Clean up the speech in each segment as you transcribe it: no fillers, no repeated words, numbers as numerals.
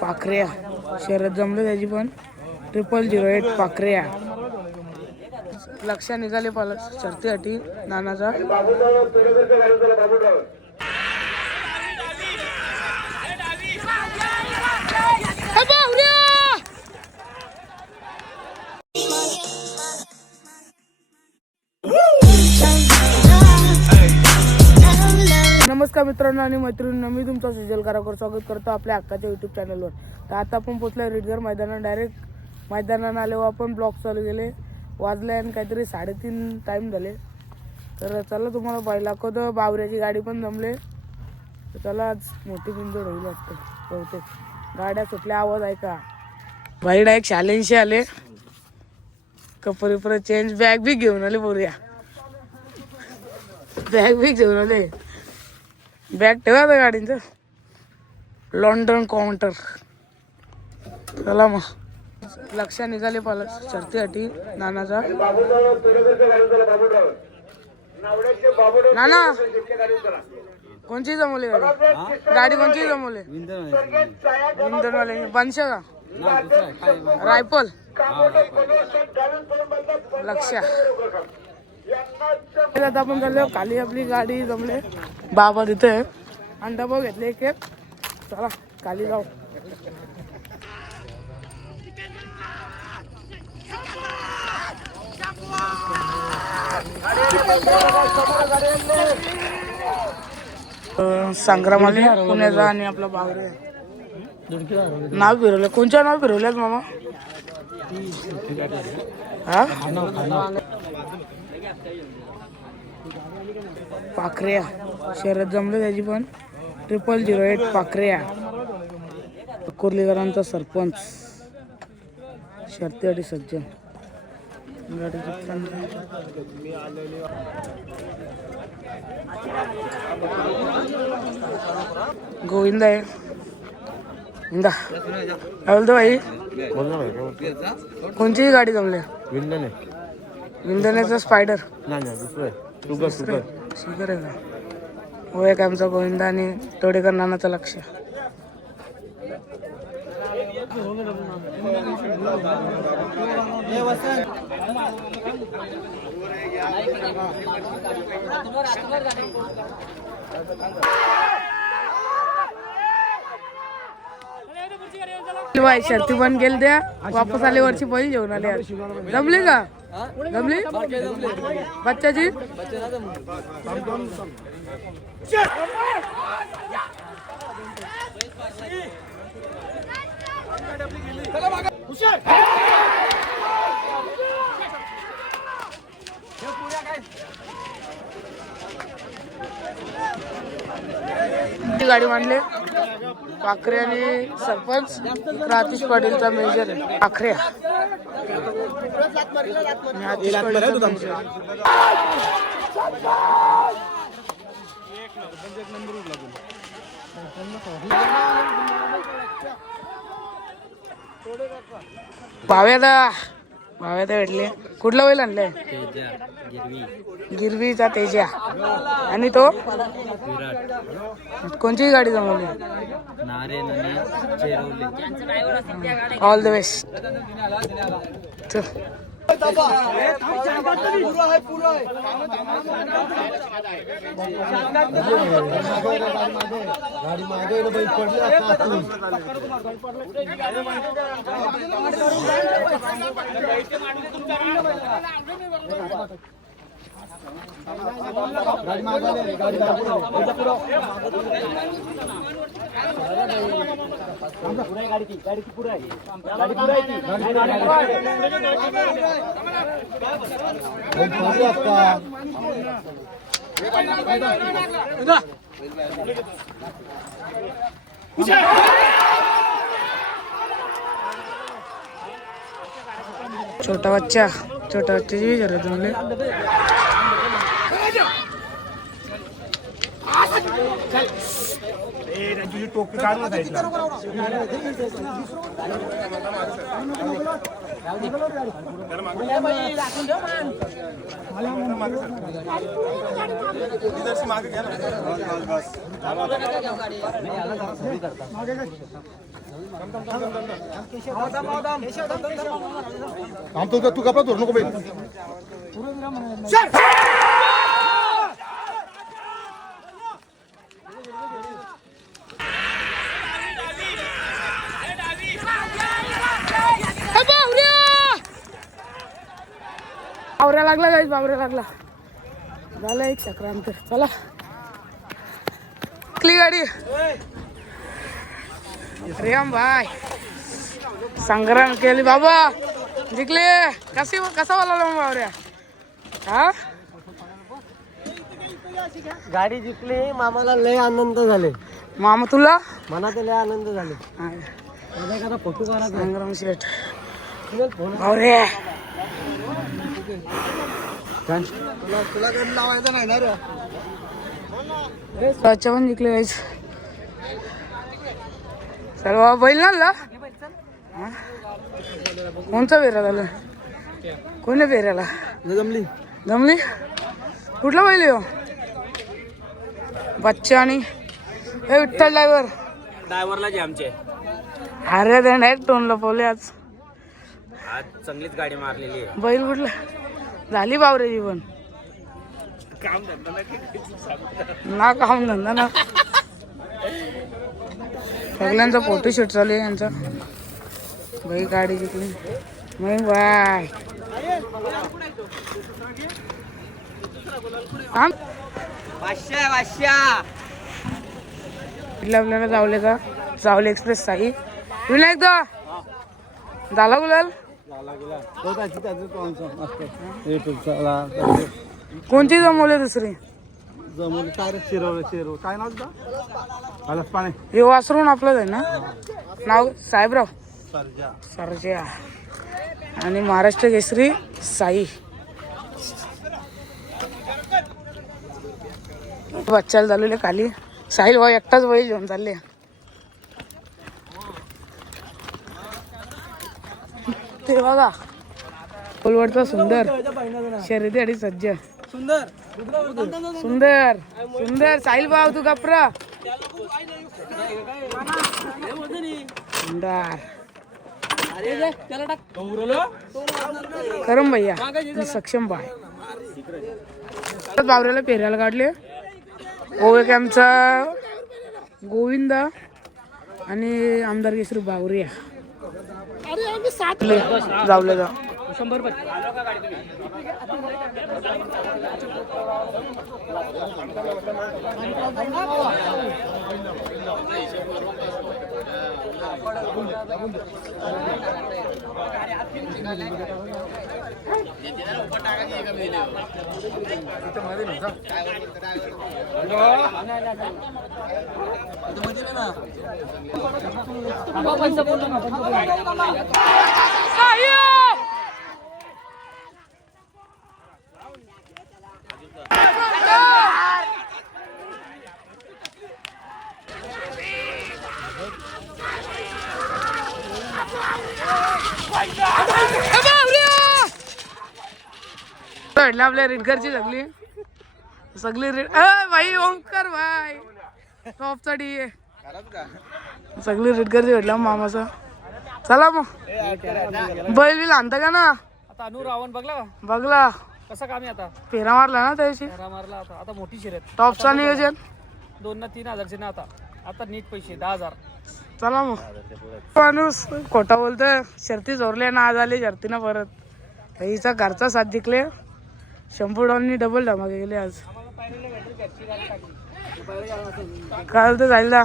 पाखऱ्या शर्यत जमलं त्याची पण 0008 पाखऱ्या लक्ष निघाले पाल शर्तीसाठी नानाचा नमस्कार मित्रांनो आणि मैत्रिणींनो, मी तुमचा सुजल कराकर स्वागत करतो आपल्या हक्काच्या यूट्यूब चॅनलवर. तर आता आपण पोचलो रिडगर मैदानात. डायरेक्ट मैदानात आले व आपण ब्लॉग चालू केले. वाजले आणि काहीतरी 3:30 टाईम झाले. तर चला तुम्हाला पाहिलं दाखवतो. बावऱ्याची गाडी पण जमले. तर चला आज मोठी बिंदोड होईल वाटतं. बहुतेक गाड्या सुटल्या, आवाज ऐका. भाई डायरेक्ट चॅलेंजशी आले. कपडे परत चेंज, बॅग बी घेऊन आले. बोलूया बॅग बी घेऊन आले. बॅग ठेवा त्या गाडीचं. London counter. चला मग लक्ष निघाले पाल शर्तीसाठी नानाचा. नाना कोणची जमवली गाडी कोणची जमवली? विंधनवाले बनशे का रायफल लक्ष. आता आपण चाललो खाली. आपली गाडी जमले. बाबा तिथे आणि डबा घेतले एक. चला खाली जाऊ. संग्राम आले पुण्याचा आणि आपला बावरे. नाव फिरवलं. कोणच्या नाव फिरवल्यात मामा? हा पाखऱ्या शर्यत जमलं त्याची पण 0008 पाखऱ्या. कोर्लीकरांचा सरपंच शर्तीसाठी सज्जन. गोविंदा आहे. इंदा काय बोलतो भाई? कोणची गाडी जमली? विंधनेचा स्पायडर. शुगर आहे का? हो एक आमचा गोविंदा आणि तोडेकर नानाचं लक्ष. शर्ती बंद केली त्या. वापस आले वरची पहिली जेवण आले. जमली का? जमली बच्चाची. गाडी मांडले पाखरे आणि सरपंच. आतिश पाटीलचा मेजर आहे पाखऱ्या. भाव्या भेटले. कुठला बैल आणले? गिरवीचा तेजा. आणि तो कोणची गाडी जमवली? All the best. छोटा बच्चाची भी जरूरत है. टोपी काढून तू कपडा धरू नको बाई. बावऱ्या लागला गाईस, बावऱ्या लागला. झालं एक चक्रांतर. चला कुठली गाडी? रेम भाई संग्राम केली बाबा, जिंकले. कसा वाला मग बावऱ्या? हा गाडी जिंकली, मामाला लय आनंद झाले. मामा तुला? मला तर लय आनंद झाले. माझा एखादा फोटो काढा. संग्राम शेठ बावऱ्या. तुला गाडी लावायचं नाही ना रे. स्वच्छ पण जिंकले गाईस. सर्व बैल ना. कोणचा फेरा झाला? कोणी फेऱ्याला जमली जमली? कुठला बैल येऊ? बच्चा आणि हे विठ्ठल ड्रायव्हरला जे आमचे अरे ते डायरेक्ट टोन लपवले आज. आज चांगलीच गाडी मारलेली आहे. बैल कुठला झाली बावऱ्याची पण काम धंदा ना, काम धंदा ना. सगळ्यांचा फोटोशूट चालू आहे यांचा. बाई गाडी जिंकली मग बाय. आपल्याला जावले का? जावले एक्सप्रेस साई विनायक दा झाला गुलाल. कोणती जमवले दुसरी? काय नाव पाणी हे वासरून आपलंच आहे ना? नाव साहेबराव सरजा आणि महाराष्ट्र केसरी साई. बच्चाला चालवले खाली. साहिल भाऊ एकटाच बैल घेऊन चालले. ते बघा कोलवडचा सुंदर शर्यती आणि सज्ज. सुंदर सुंदर सुंदर. साहिल भाऊ तू गप्रा. सुंदर करम भैया सक्षम बाय. बावऱ्याला पेऱ्याला काढले. ओवे कॅम्पचा गोविंदा आणि आमदार केसरी बावरिया जावले जा. आपल्या रेडकरची सगळी रेड भाई ओंकार भाई टॉपचा डी सगळी रेडकरची भेटला मामाचा. चला मग बैल बिल आणता का ना? आता अनु रावण बघला कसं काम आहे. आता फेरा मारला ना त्या दिवशी. मारला. आता मोठी शर्यत. टॉपचा नियोजन 2 ना 3 हजारचे ना. आता नीट पैसे 10,000. चला मग. माणूस खोटा बोलतोय. शर्ती जोरले ना आज आले शर्तीनं परत. हिचा घरचा साथ जिंकले. शंभू डॉलनी डबल धमाके गेले आज. काल तर जायला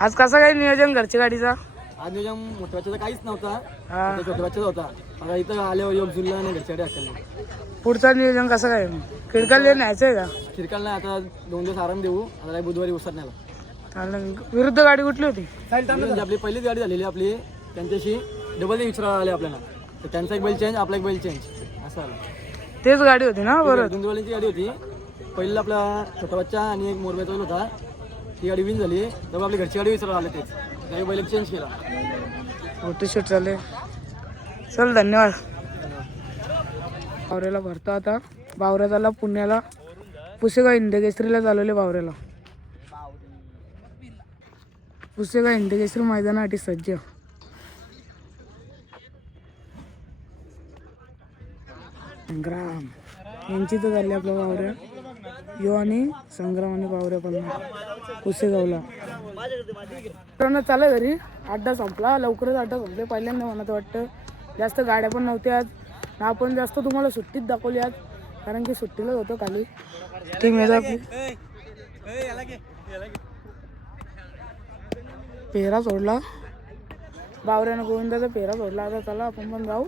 आज कसं काय नियोजन घरच्या गाडीचा? आज नियोजन मोठ्या बच्चाचा काहीच नव्हता. हा. छोट्या बच्चाचा होता. आता इथं आल्यावर योग जुलला आणि घरच्या गाडी असेल. पुढचा नियोजन कसं काय? खिडकाला न्यायचंय का? खिरकाल नाही. आता 2 दिवस आराम देऊ. आता बुधवारी उसरण्याला. चालेल. विरुद्ध गाडी कुठली होती? आपली पहिलीच गाडी झालेली आपली. त्यांच्याशी डबल विचारायला आले आपल्याला. तर त्यांचा एक बैल चेंज, आपला एक बैल चेंज असं आलं. तेच गाडी होती ना? बरं. दुंदवाल्यांची गाडी होती. पहिला आपला छोटा बच्चा आणि एक मोरब्याचा बैल होता. ती गाडी विन झाली. तेव्हा आपली घरची गाडी विचारायला आले. तेच त्यावेळी बैल चेंज केला. फोटोशूट चालले. चल धन्यवाद. बावऱ्याला भरतो आता. बावऱ्या झाला पुण्याला पुसेगाव हिंदकेसरीला चालवले बावऱ्याला. पुसेगाव हिंदकेसरी मैदानासाठी सज्ज. संग्राम यांची तर झाली आपल्या बावऱ्या. यो आणि संग्राम आणि बावऱ्या पण पुसेगावला. मित्रांनो चालू घरी. अड्डा संपला लवकरच. अड्डा संपले पहिल्यांदा मनात वाटतं. जास्त गाड्या पण नव्हत्या आज. आपण जास्त तुम्हाला सुट्टीत दाखवली आज कारण की सुट्टीलाच होतं खाली. टीम येत आपली. पेहरा सोडला बावऱ्यानं गोविंदाचा पेहरा सोडला. आता चला आपण पण जाऊ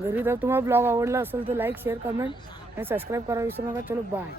घरी. तर तुम्हाला ब्लॉग आवडला असेल तर लाईक शेअर कमेंट आणि सबस्क्राईब करा विसरू नका. चलो बाय.